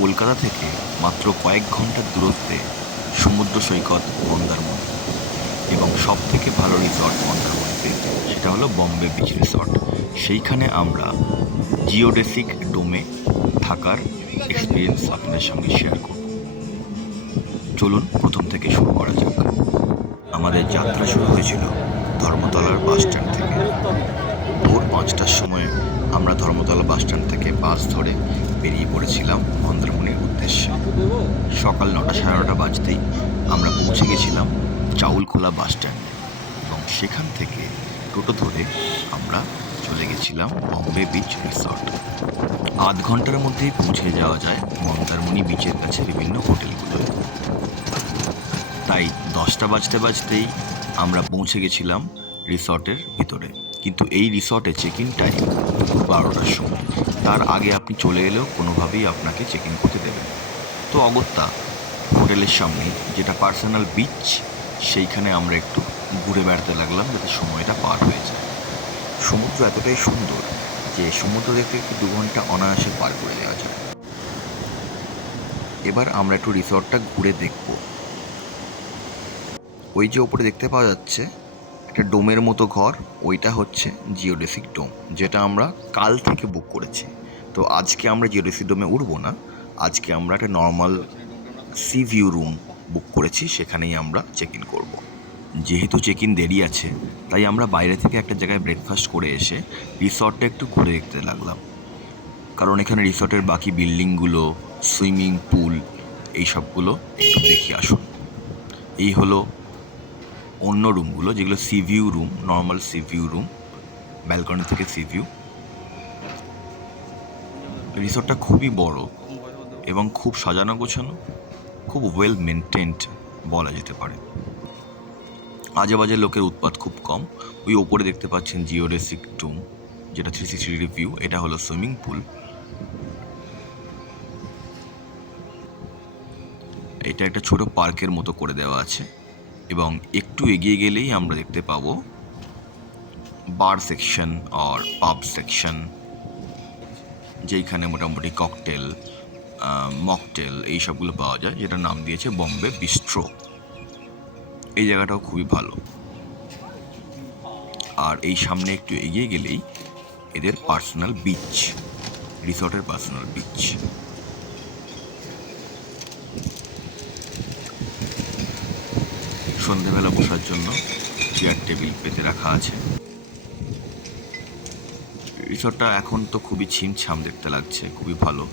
কলকাতা থেকে মাত্র কয়েক ঘন্টার দূরত্বে সমুদ্র সৈকত মন্দারমণি, এবং সব থেকে ভালো রিসর্ট মন্দারমণিতে সেটা হলো বম্বে বিচ রিসর্ট। সেইখানে আমরা জিওডেসিক ডোমে থাকার এক্সপিরিয়েন্স আপনাদের সঙ্গে শেয়ার করব। চলুন প্রথম থেকে শুরু করা যাক। আমাদের যাত্রা শুরু হয়েছিল ধর্মতলার বাস স্ট্যান্ড থেকে। ভোর 5টার সময় আমরা ধর্মতলা বাস স্ট্যান্ড থেকে বাস ধরে বেরিয়ে পড়েছিলাম মন্দারমণির উদ্দেশ্যে। সকাল 9টা সাড়ে 9টা বাজতেই আমরা পৌঁছে গেছিলাম চাউলখোলা বাস স্ট্যান্ডে, এবং সেখান থেকে টোটো ধরে আমরা চলে গেছিলাম বম্বে বিচ রিসর্ট। আধ ঘন্টার মধ্যেই পৌঁছে যাওয়া যায় মন্দারমণি বিচের কাছে বিভিন্ন হোটেলগুলোয়। তাই 10টা বাজতে বাজতেই আমরা পৌঁছে গেছিলাম রিসর্টের ভিতরে। কিন্তু এই রিসর্টে চেক ইন টাইম দুপুর 12টার সময়। তার আগে আপনি চলে এলেও কোনোভাবেই আপনাকে চেক ইন করতে দেবে না। তো অগত্যা হোটেলের সামনে যেটা পার্সোনাল বিচ, সেইখানে আমরা একটু ঘুরে বেড়াতে লাগলাম যাতে সময়টা পার হয়ে যায়। সমুদ্র এতটাই সুন্দর যে সমুদ্র দেখতে একটু 2 ঘন্টা অনায়াসে পার করে দেওয়া যায়। এবার আমরা একটু রিসর্টটা ঘুরে দেখব। ওই যে ওপরে দেখতে পাওয়া যাচ্ছে একটা ডোমের মতো ঘর, ওইটা হচ্ছে জিওডেসিক ডোম, যেটা আমরা কাল থেকে বুক করেছি। তো আজকে আমরা জিওডেসিক ডোমে উঠবো না, আজকে আমরা একটা normal C view room book করেছি, সেখানেই আমরা চেক ইন করবো। যেহেতু চেক ইন দেরি আছে, তাই আমরা বাইরে থেকে একটা জায়গায় ব্রেকফাস্ট করে এসে রিসর্টটা একটু ঘুরে দেখতে লাগলাম। কারণ এখানে রিসর্টের বাকি বিল্ডিংগুলো, সুইমিং পুল, এই সবগুলো একটু দেখে আসুন। এই হলো অন্য রুমগুলো, যেগুলো C view room, normal C view room, balcony থেকে সি ভিউ। রিসর্টটা খুবই বড় এবং খুব সাজানো গোছানো, খুব ওয়েল মেনটেন্ড বলা যেতে পারে। আজে বাজে লোকের উৎপাত খুব কম। ওই ওপরে দেখতে পাচ্ছেন জিওডেসিক ডোম, যেটা 360 ডিগ্রি ভিউ। এটা হলো সুইমিং পুল। এটা একটা ছোট পার্কের মতো করে দেওয়া আছে, এবং একটু এগিয়ে গেলেই আমরা দেখতে পাবো বার সেকশন আর পাব সেকশন, যেইখানে মোটামুটি ককটেল, মকটেল এই সবগুলো পাওয়া যায়, যেটার নাম দিয়েছে বম্বে বিস্ট্রো। এই জায়গাটাও খুবই ভালো। আর এই সামনে একটু এগিয়ে গেলেই এদের পার্সোনাল বিচ, রিসর্টের পার্সোনাল বিচ। সন্ধেবেলা বসার জন্য চেয়ার টেবিল পেতে রাখা আছে। রিসর্টটা এখন তো খুবই ছিমছাম দেখতে লাগছে, খুবই ভালো,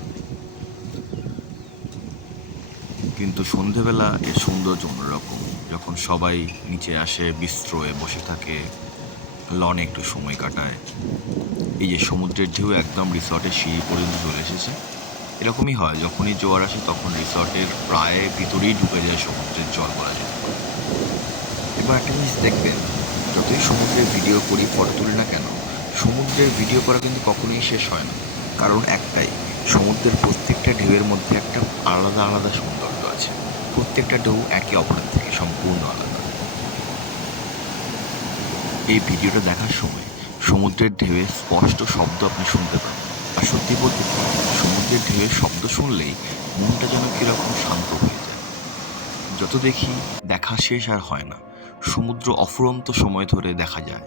কিন্তু সন্ধেবেলা এর সৌন্দর্য অন্যরকম। যখন সবাই নিচে আসে, বিস্ট্রোয়ে বসে থাকে, লনে একটু সময় কাটায়। এই যে সমুদ্রের ঢেউ একদম রিসর্টের সিঁড়ি পর্যন্ত চলে এসেছে। এরকমই হয়, যখনই জোয়ার আসে তখন রিসর্টের প্রায় ভিতরেই ঢুকে যায় সমুদ্রের জল বলা যেতে পারে। এবার একটা জিনিস দেখবেন, যতই সমুদ্রের ভিডিও করি, ফটো তুলি না কেন, সমুদ্রের ভিডিও করা কিন্তু কখনোই শেষ হয় না। কারণ একটাই, সমুদ্রের প্রত্যেকটা ঢেউয়ের মধ্যে একটা আলাদা আলাদা সৌন্দর্য আছে। প্রত্যেকটা ঢেউ একে অপরের থেকে সম্পূর্ণ আলাদা। এই ভিডিওটা দেখার সময় সমুদ্রের ঢেউয়ের স্পষ্ট শব্দ আপনি শুনতে পাবেন। আর সত্যি বলতে কি, সমুদ্রের ঢেউয়ের শব্দ শুনলেই মনটা যেন কীরকম শান্ত হয়ে যায়। যত দেখি, দেখা শেষ আর হয় না। সমুদ্র অফুরন্ত সময় ধরে দেখা যায়,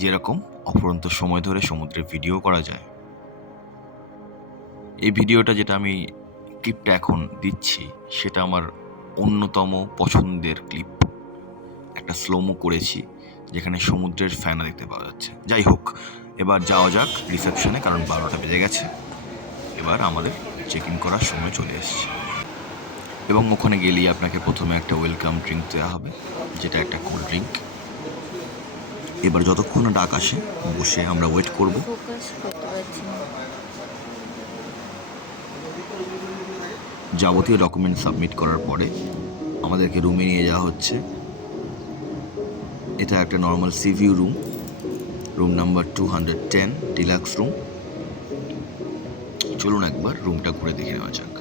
যেরকম অফুরন্ত সময় ধরে সমুদ্রের ভিডিও করা যায়। এই ভিডিওটা যেটা আমি ক্লিপটা এখন দিচ্ছি, সেটা আমার অন্যতম পছন্দের ক্লিপ। একটা স্লোমো করেছি, যেখানে সমুদ্রের ফ্যানা দেখতে পাওয়া যাচ্ছে। যাই হোক, এবার যাওয়া যাক রিসেপশনে, কারণ 12টা বেজে গেছে। এবার আমাদের চেক ইন করার সময় চলে এসেছে, এবং ওখানে গেলেই আপনাকে প্রথমে একটা ওয়েলকাম ড্রিঙ্ক দেওয়া হবে, যেটা একটা কোল্ড ড্রিঙ্ক। এবার যতক্ষণ না ডাক আসে, বসে আমরা ওয়েট করব। যাবতীয় ডকুমেন্ট সাবমিট করার পরে আমাদেরকে রুমে নিয়ে যাওয়া হচ্ছে। এটা একটা normal C view room, room number 210, deluxe room. চলুন একবার রুমটা ঘুরে দেখে নেওয়া যাক।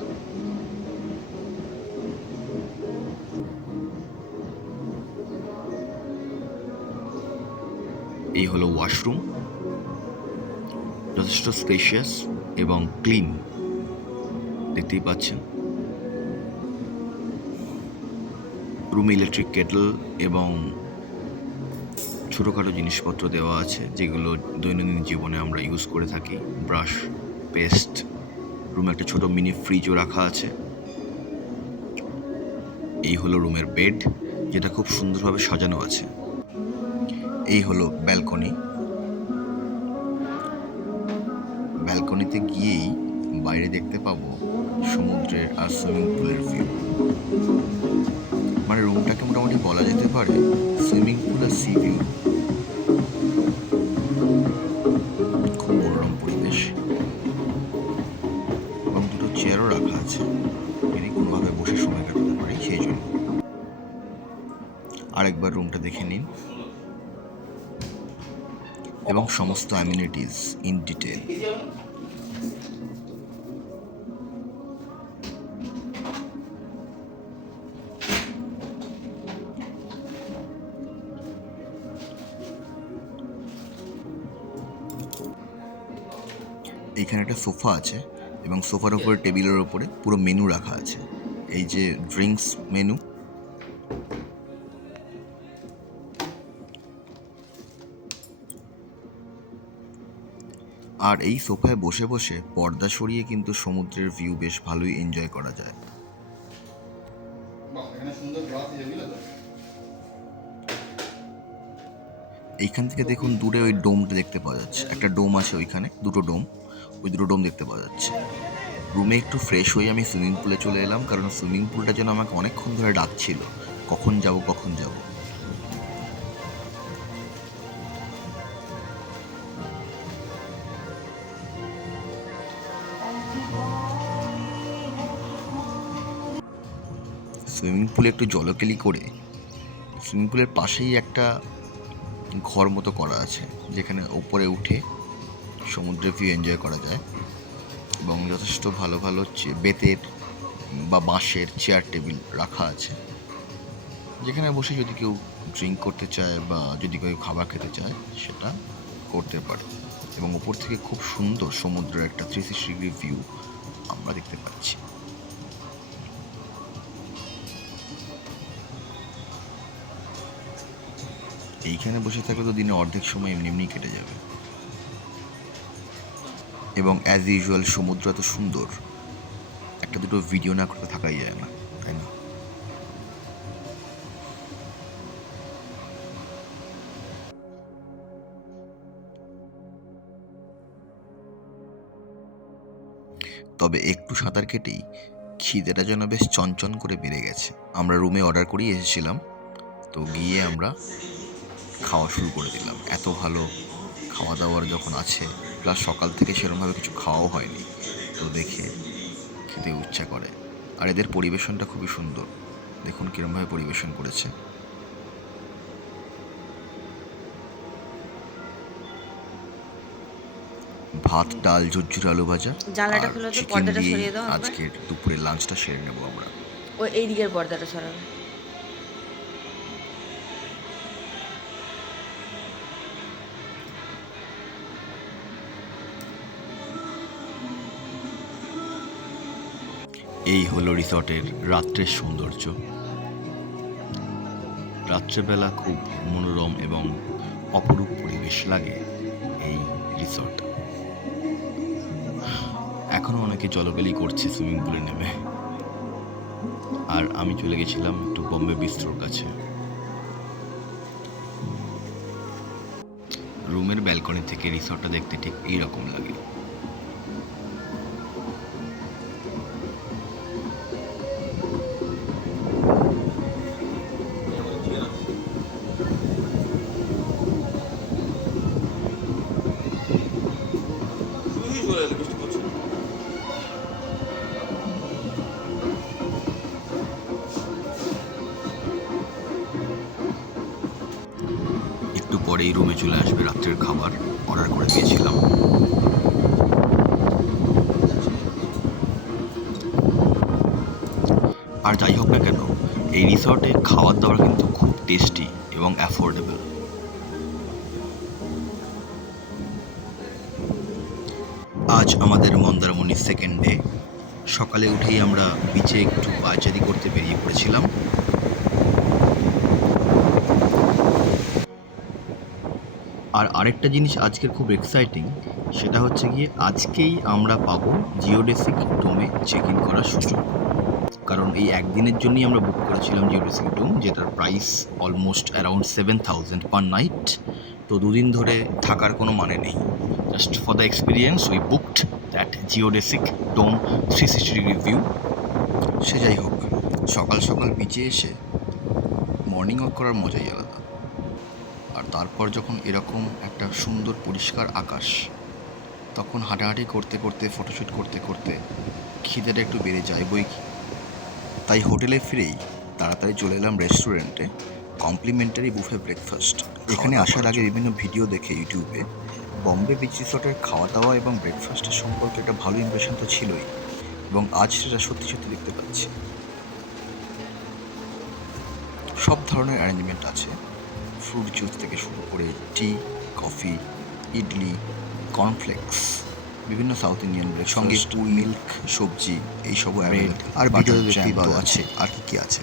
এই হলো ওয়াশরুম, যথেষ্ট স্পেশিয়াস এবং ক্লিন। দেখতেই পাচ্ছেন। রুমে ইলেকট্রিক কেটল এবং ছোটোখাটো জিনিসপত্র দেওয়া আছে, যেগুলো দৈনন্দিন জীবনে আমরা ইউজ করে থাকি। Brush, paste. রুমে একটা ছোট মিনি ফ্রিজও রাখা আছে। এই হলো রুমের বেড, যেটা খুব সুন্দরভাবে সাজানো আছে। এই হলো ব্যালকনি। ব্যালকনিতে গিয়েই বাইরে দেখতে পাবো সমুদ্রের আর সুইমিং পুলের ভিউ। মানে রুমটাকে মোটামুটি বলা যেতে পারে সুইমিং পুল আর সি ভিউ। খুব মনোরম পরিবেশ এবং দুটো চেয়ারও রাখা আছে, যদি কোনোভাবে বসে সময় কাটাতে পারি সেই জন্য। আরেকবার রুমটা দেখে নিন এবং সমস্ত অ্যামিনিটিস ইন ডিটেল। এইখানে একটা সোফা আছে এবং সোফার উপরে টেবিলের ওপরে পুরো মেনু রাখা আছে। এই যে ড্রিঙ্কস মেনু। আর এই সোফায় বসে বসে পর্দা সরিয়ে কিন্তু সমুদ্রের ভিউ বেশ ভালোই এনজয় করা যায়। এইখান থেকে দেখুন দূরে ওই ডোমটা দেখতে পাওয়া যাচ্ছে। একটা ডোম আছে ওইখানে, দুটো ডোম, ওই দুটো ডোম দেখতে পাওয়া যাচ্ছে। রুমে একটু ফ্রেশ হয়ে আমি সুইমিং পুলে চলে এলাম, কারণ সুইমিং পুলটা যেন আমাকে অনেকক্ষণ ধরে ডাকছিল, কখন যাব কখন যাব। সুইমিং পুলে একটু জলকেলি করে সুইমিং পুলের পাশেই একটা ঘর মতো করা আছে, যেখানে উপরে উঠে সমুদ্রের ভিউ এনজয় করা যায় এবং যথেষ্ট ভালো ভালো বেতের বা বাঁশের চেয়ার টেবিল রাখা আছে, যেখানে বসে যদি কেউ ড্রিঙ্ক করতে চায় বা যদি কেউ খাবার খেতে চায় সেটা করতে পারে। এবং উপর থেকে খুব সুন্দর সমুদ্রের একটা 360 ডিগ্রি ভিউ আমরা দেখতে পাচ্ছি। এইখানে বসে থাকলে তো দিনে অর্ধেক সময় এমনি এমনি কেটে যাবে। এবং অ্যাজ ইউজুয়াল সমুদ্র এত সুন্দর, একটা দুটো ভিডিও না করতে থাকাই যায় না, তাই না? তবে একটু সাঁতার কেটেই খিদেটা যেন বেশ চনচন করে বেড়ে গেছে। আমরা রুমে অর্ডার করেই এসেছিলাম, তো গিয়ে আমরা খাওয়া শুরু করে দিলাম। এত ভালো খাওয়া দাওয়ার যখন আছে, প্লাস সকাল থেকে সেরকমভাবে কিছু খাওয়াও হয়নি, তো দেখে খেতে ইচ্ছা করে। আর এদের পরিবেশনটা খুবই সুন্দর, দেখুন কিরমভাবে পরিবেশন করেছে। ভাত, ডাল, ঝুরঝুরে আলু ভাজা আর চিকেন দিয়ে আজকের দুপুরের লাঞ্চটা সেরে নেবো আমরা। ওই এই দিকের পর্দাটা সরাবে। এই হলো রিসর্টের রাত্রের সৌন্দর্য। রাত্রেবেলা খুব মনোরম এবং অপরূপ পরিবেশ লাগে এই রিসর্ট। এখনো অনেকে জলকেলি করছে সুইমিং পুলে নেমে। আর আমি চলে গেছিলাম একটু বম্বে বিস্ট্রোর কাছে। রুমের ব্যালকনি থেকে রিসর্টটা দেখতে ঠিক এইরকম লাগে। একটু পরেই রুমে চলে আসবে রাত্রের খাবার, অর্ডার করে দিয়েছিলাম। আর যাই হোক না কেন, এই রিসর্টে খাবার দাবার কিন্তু খুব টেস্টি এবং অ্যাফোর্ডেবল। আজ আমাদের মন্দারমণির সেকেন্ড ডে। সকালে উঠেই আমরা বিচে একটু পায়চারি করতে বেরিয়ে পড়েছিলাম। আর আরেকটা জিনিস আজকের খুব এক্সাইটিং, সেটা হচ্ছে গিয়ে আজকেই আমরা পাবো জিওডেসিক ডোমে চেক ইন করার সুযোগ। কারণ এই একদিনের জন্যই আমরা বুক করেছিলাম জিওডেসিক ডোম, যেটার price almost around 7,000 per night. তো দুদিন ধরে থাকার কোনো মানে নেই। Just for the experience we booked that geodesic dome 360 degree view. সে যাই হোক, সকাল সকাল বিচে এসে মর্নিং ওয়াক করার মজাই আলাদা। আর তারপর যখন এরকম একটা সুন্দর পরিষ্কার আকাশ, তখন হাঁটাহাঁটি করতে করতে ফটোশ্যুট করতে করতে খিদেটা একটু বেড়ে যায় বই কি। তাই হোটেলে ফিরেই তাড়াতাড়ি চলে এলাম রেস্টুরেন্টে কমপ্লিমেন্টারি বুফে ব্রেকফাস্ট। এখানে আসার আগে বিভিন্ন ভিডিও দেখে ইউটিউবে বম্বে বিচ রিসর্টের খাওয়া দাওয়া এবং ব্রেকফাস্টের সম্পর্কে একটা ভালো ইমপ্রেশন তো ছিলই, এবং আজ সেটা সত্যি সত্যি দেখতে পাচ্ছি। সব ধরনের অ্যারেঞ্জমেন্ট আছে, ফ্রুট জুস থেকে শুরু করে টি, কফি, ইডলি, কর্নফ্লেক্স, বিভিন্ন সাউথ ইন্ডিয়ান ব্রেড, সঙ্গে মিল্ক, সবজি, এইসবও ব্রেড আর ভিডিও দেখতেই তো আছে। আর কি কি আছে,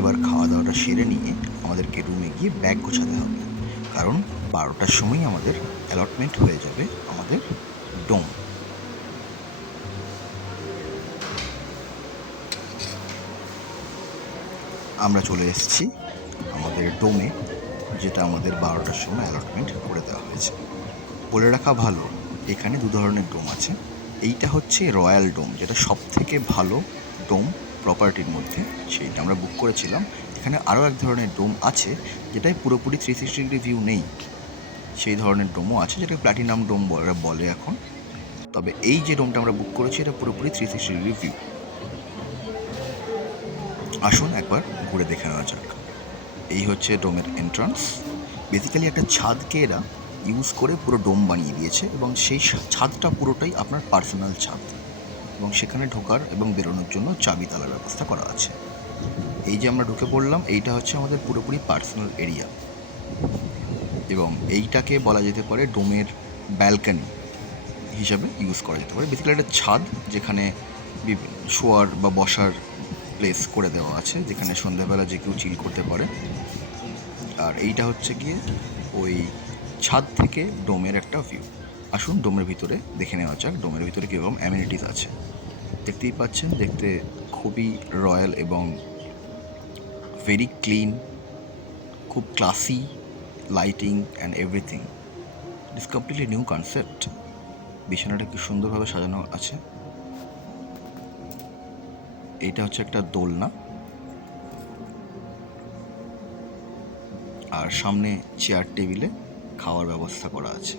এবার খাওয়া দাওয়াটা সেরে নিয়ে আমাদেরকে রুমে গিয়ে ব্যাগ গোছাতে হবে, কারণ 12টার সময় আমাদের অ্যালটমেন্ট হয়ে যাবে আমাদের ডোম। আমরা চলে এসেছি আমাদের ডোমে, যেটা আমাদের 12টার সময় অ্যালটমেন্ট করে দেওয়া হয়েছে। বলে রাখা ভালো, এখানে দু ধরনের ডোম আছে। এইটা হচ্ছে রয়্যাল ডোম, যেটা সব থেকে ভালো ডোম প্রপার্টির মধ্যে, সেইটা আমরা বুক করেছিলাম। এখানে আরও এক ধরনের ডোম আছে, যেটাই পুরোপুরি 360 ডিগ্রি ভিউ নেই, সেই ধরনের ডোমও আছে, যেটাকে প্ল্যাটিনাম ডোম বলে এখন। তবে এই যে ডোমটা আমরা বুক করেছি, এটা পুরোপুরি 360 ডিগ্রি ভিউ। আসুন একবার ঘুরে দেখে নেওয়া যাক। এই হচ্ছে ডোমের এন্ট্রান্স। বেসিক্যালি একটা ছাদকে এরা ইউজ করে পুরো ডোম বানিয়ে দিয়েছে, এবং সেই ছাদটা পুরোটাই আপনার পার্সোনাল ছাদ, এবং সেখানে ঢোকার এবং বেরোনোর জন্য চাবি তালার ব্যবস্থা করা আছে। এই যে আমরা ঢুকে পড়লাম, এইটা হচ্ছে আমাদের পুরোপুরি পার্সোনাল এরিয়া, এবং এইটাকে বলা যেতে পারে ডোমের ব্যালকনি হিসাবে ইউজ করা যেতে পারে। বেসিক্যালি একটা ছাদ, যেখানে শোয়ার বা বসার প্লেস করে দেওয়া আছে, যেখানে সন্ধ্যাবেলা যে কেউ চিল করতে পারে। আর এইটা হচ্ছে গিয়ে ওই ছাদ থেকে ডোমের একটা ভিউ। আসুন ডোমের ভিতরে দেখে নেওয়া যাক ডোমের ভিতরে কীরকম অ্যামিনিটিস আছে। দেখতেই পাচ্ছেন, দেখতে খুবই রয়্যাল এবং ভেরি ক্লিন, খুব classy, lighting and everything. It is completely new concept. বিছানাটা কি সুন্দরভাবে সাজানো আছে। এইটা হচ্ছে একটা দোলনা, আর সামনে চেয়ার টেবিলে খাওয়ার ব্যবস্থা করা আছে।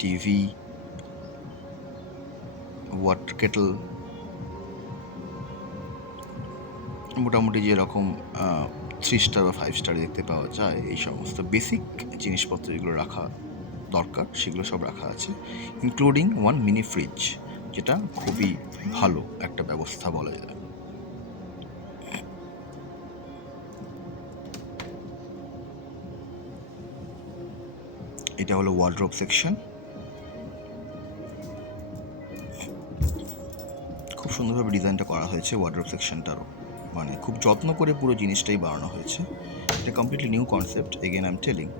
টিভি, ওয়াটার কেটল, মোটামুটি যেরকম 3 স্টার বা 5 স্টার দেখতে পাওয়া যায়, এই সমস্ত বেসিক জিনিসপত্র যেগুলো রাখা দরকার সেগুলো সব রাখা আছে, ইনক্লুডিং ওয়ান মিনি ফ্রিজ, যেটা খুবই ভালো একটা ব্যবস্থা বলা যায়। এটা হলো ওয়ার্ড্রোব সেকশন। খুব সুন্দরভাবে ডিজাইনটা করা হয়েছে ওয়ার্ড্রোব সেকশনটারও, মানে খুব যত্ন করে পুরো জিনিসটাই বানানো হয়েছে। এটা completely new concept, again I am telling.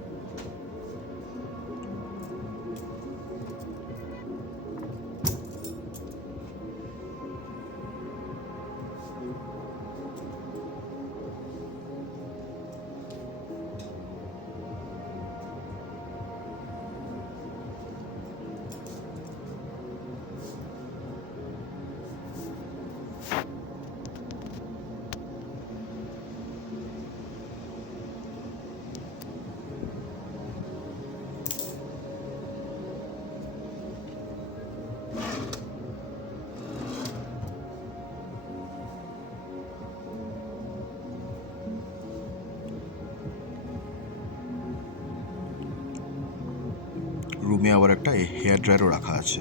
রুমে আবার একটা হেয়ার ড্রায়ারও রাখা আছে।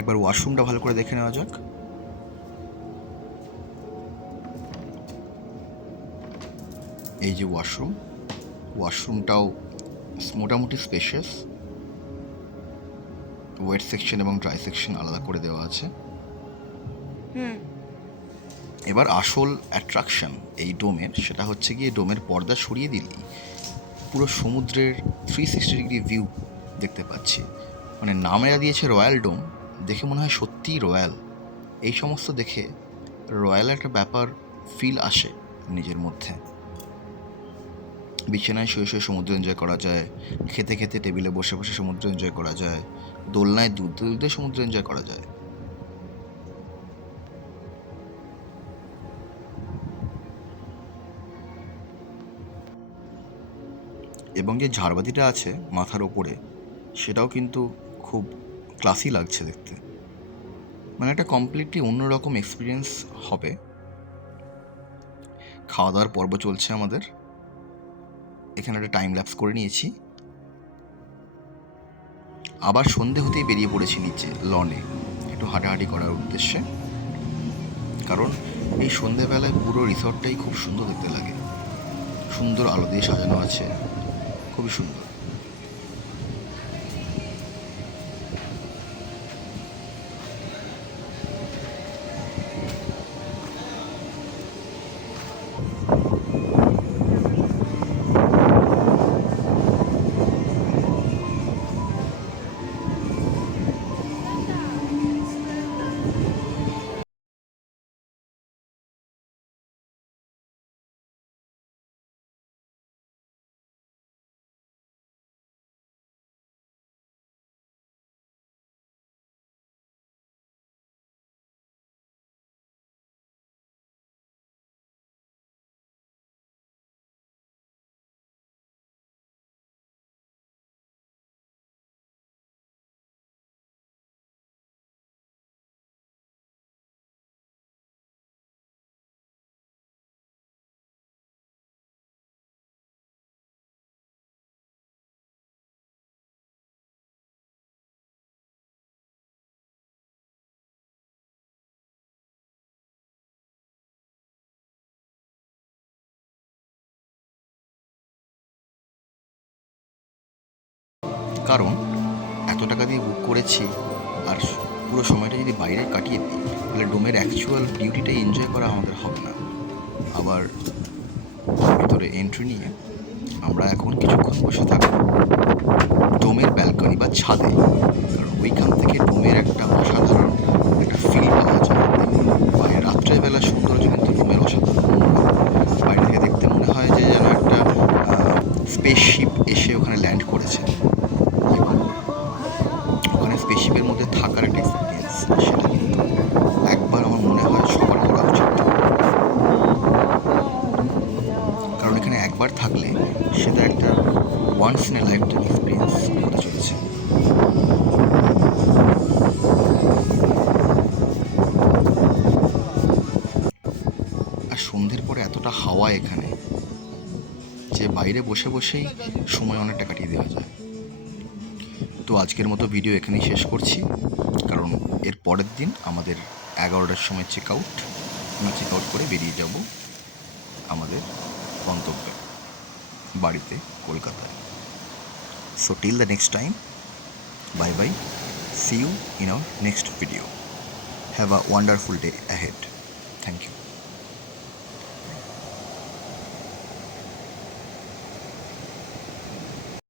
একবার ওয়াশরুমটা ভালো করে দেখে নেওয়া যাক। এই যে ওয়াশরুমটাও মোটামুটি স্পেশিয়াস। ওয়েট সেকশন এবং ড্রাই সেকশন আলাদা করে দেওয়া আছে। এবার আসল অ্যাট্রাকশন এই ডোমের, সেটা হচ্ছে গিয়ে ডোমের পর্দা সরিয়ে দিলেই পুরো সমুদ্রের 360 ডিগ্রি ভিউ দেখতে পাচ্ছি। মানে নামেরা দিয়েছে রয়্যাল ডোম, দেখে মনে হয় সত্যিই রয়্যাল। এই সমস্ত দেখে রয়্যাল একটা ব্যাপার ফিল আসে নিজের মধ্যে। বিছানায় শুয়ে শুয়ে সমুদ্র এনজয় করা যায়, খেতে খেতে টেবিলে বসে বসে সমুদ্র এনজয় করা যায়, দোলনায় দুলতে দুলতে সমুদ্র এনজয় করা যায়। এবং যে ঝাড়বাতিটা আছে মাথার ওপরে, সেটাও কিন্তু খুব ক্লাসি লাগছে দেখতে। মানে একটা কমপ্লিটলি অন্যরকম এক্সপিরিয়েন্স হবে। খাওয়া দাওয়ার পর্ব চলছে আমাদের। এখানে একটা টাইম ল্যাপস করে নিয়েছি। আবার সন্ধে হতেই বেরিয়ে পড়েছি নিচে লনে একটু হাঁটাহাঁটি করার উদ্দেশ্যে, কারণ এই সন্ধেবেলায় পুরো রিসর্টটাই খুব সুন্দর দেখতে লাগে। সুন্দর আলো দিয়ে সাজানো আছে, খুবই সুন্দর। কারণ এত টাকা দিয়ে বুক করেছি, আর পুরো সময়টা যদি বাইরে কাটিয়ে দিই তাহলে ডোমের অ্যাকচুয়াল বিউটিটাই এনজয় করা আমাদের হবে না। আবার ভিতরে এন্ট্রি নিয়ে আমরা এখন কিছুক্ষণ বসে থাকবো ডোমের ব্যালকনি বা ছাদে, কারণ ওইখান থেকে ডোমের একটা অসাধারণ একটা ফিল পাওয়া যায়। বাইরে রাত্রেবেলা সৌন্দর্য কিন্তু ডোমের অসাধারণ। বাইরে থেকে দেখতে মনে হয় যে যেন একটা স্পেসশিপ এসে ওখানে ল্যান্ড করেছে। ওখানে স্পেসশিপের মধ্যে থাকার একটা এক্সপিরিয়েন্স, সেটা কিন্তু একবার আমার মনে হয় সবার করা উচিত। কারণ এখানে একবার থাকলে সেটা একটা once in a lifetime experience হতে চলেছে। আর সন্ধ্যের পরে এতটা হাওয়া এখানে যে বাইরে বসে বসেই সময় অনেকটা কাটিয়ে দেওয়া যায়। তো আজকের মতো ভিডিও এখানেই শেষ করছি, কারণ এর পরের দিন আমাদের 11টার সময় চেক আউট। আমরা চেক আউট করে বেরিয়ে যাব আমাদের গন্তব্যে, বাড়িতে, কলকাতায়। So till the next time, bye bye, see you in our next video. Have a wonderful day ahead. Thank you.